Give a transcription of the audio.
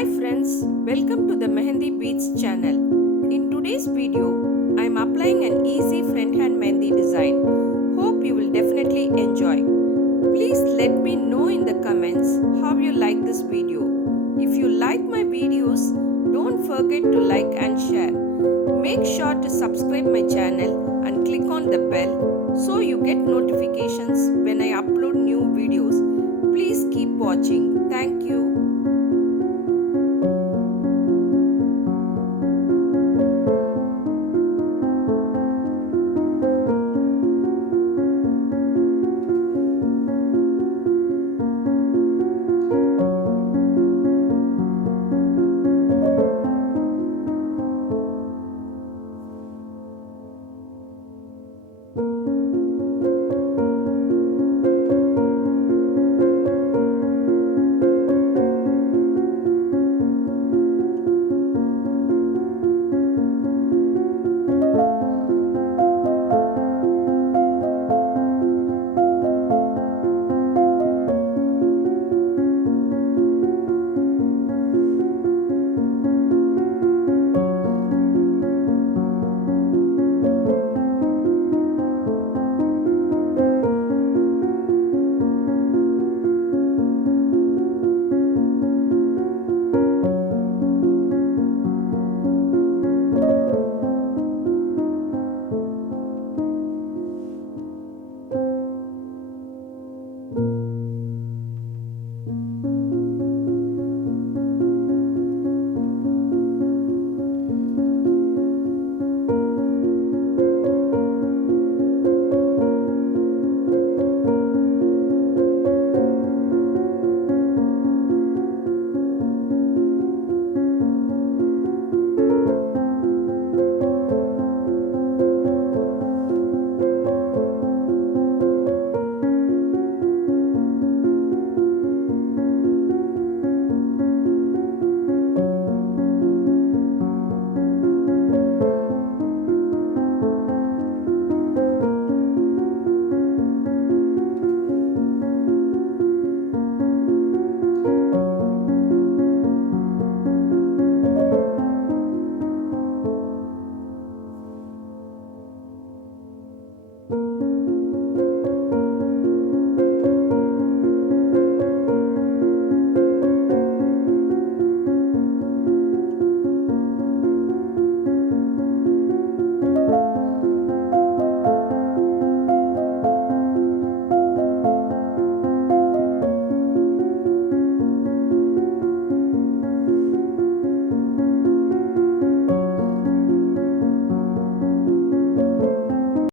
Hi friends, welcome to the Mehendi Beats channel. In today's video, I am applying an easy front hand mehendi design. Hope you will definitely enjoy. Please let me know in the comments how you like this video. If you like my videos, don't forget to like and share. Make sure to subscribe my channel and click on the bell so you get notifications when I upload new videos.